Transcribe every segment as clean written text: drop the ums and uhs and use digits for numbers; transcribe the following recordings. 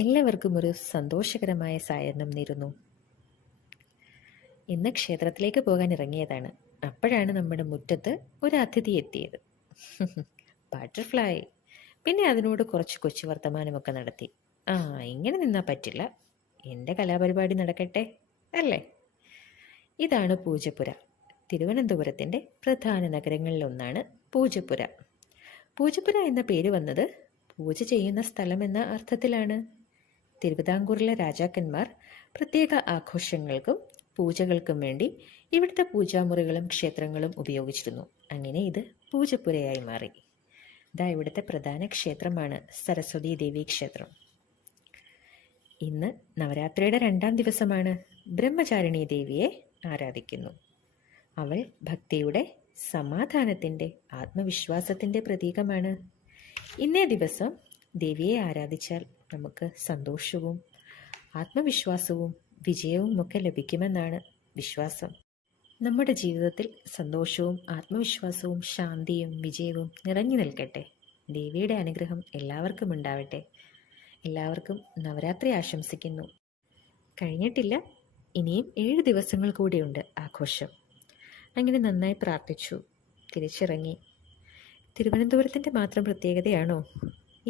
എല്ലാവർക്കും ഒരു സന്തോഷകരമായ സായാഹ്നം നേരുന്നു. ഇന്ന് ക്ഷേത്രത്തിലേക്ക് പോകാൻ ഇറങ്ങിയതാണ്. അപ്പോഴാണ് നമ്മുടെ മുറ്റത്ത് ഒരു അതിഥി എത്തിയത്. ബട്ടർഫ്ലൈ. പിന്നെ അതിനോട് കുറച്ച് കൊച്ചു വർത്തമാനമൊക്കെ നടത്തി. ഇങ്ങനെ നിന്നാ പറ്റില്ല, എൻ്റെ കലാപരിപാടി നടക്കട്ടെ അല്ലേ. ഇതാണ് പൂജപ്പുര. തിരുവനന്തപുരത്തിൻ്റെ പ്രധാന നഗരങ്ങളിലൊന്നാണ് പൂജപ്പുര. പൂജപ്പുര എന്ന പേര് വന്നത് പൂജ ചെയ്യുന്ന സ്ഥലം എന്ന അർത്ഥത്തിലാണ്. തിരുവിതാംകൂറിലെ രാജാക്കന്മാർ പ്രത്യേക ആഘോഷങ്ങൾക്കും പൂജകൾക്കും വേണ്ടി ഇവിടുത്തെ പൂജാമുറികളും ക്ഷേത്രങ്ങളും ഉപയോഗിച്ചിരുന്നു. അങ്ങനെ ഇത് പൂജപ്പുരയായി മാറി. ഇവിടുത്തെ പ്രധാന ക്ഷേത്രമാണ് സരസ്വതി ദേവി ക്ഷേത്രം. ഇന്ന് നവരാത്രിയുടെ 2ാം ദിവസമാണ്. ബ്രഹ്മചാരിണി ദേവിയെ ആരാധിക്കുന്നു. അവൾ ഭക്തിയുടെ, സമാധാനത്തിൻ്റെ, ആത്മവിശ്വാസത്തിൻ്റെ പ്രതീകമാണ്. ഇന്നേ ദിവസം ദേവിയെ ആരാധിച്ചാൽ നമുക്ക് സന്തോഷവും ആത്മവിശ്വാസവും വിജയവും ഒക്കെ ലഭിക്കുമെന്നാണ് വിശ്വാസം. നമ്മുടെ ജീവിതത്തിൽ സന്തോഷവും ആത്മവിശ്വാസവും ശാന്തിയും വിജയവും നിറഞ്ഞു നിൽക്കട്ടെ. ദേവിയുടെ അനുഗ്രഹം എല്ലാവർക്കും ഉണ്ടാവട്ടെ. എല്ലാവർക്കും നവരാത്രി ആശംസിക്കുന്നു. കഴിഞ്ഞിട്ടില്ല, ഇനിയും 7 ദിവസങ്ങൾ കൂടിയുണ്ട് ആഘോഷം. അങ്ങനെ നന്നായി പ്രാർത്ഥിച്ചു തിരിച്ചിറങ്ങി. തിരുവനന്തപുരത്തിൻ്റെ മാത്രം പ്രത്യേകതയാണോ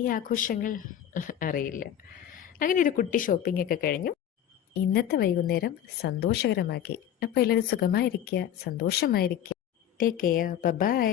ഈ ആഘോഷങ്ങൾ? അറിയില്ല. അങ്ങനെ ഒരു കുട്ടി ഷോപ്പിംഗ് ഒക്കെ കഴിഞ്ഞു. ഇന്നത്തെ വൈകുന്നേരം സന്തോഷകരമാക്കി. അപ്പോൾ എല്ലാവരും സുഖമായിരിക്കുക, സന്തോഷമായിരിക്കുക. Take care. ബൈ.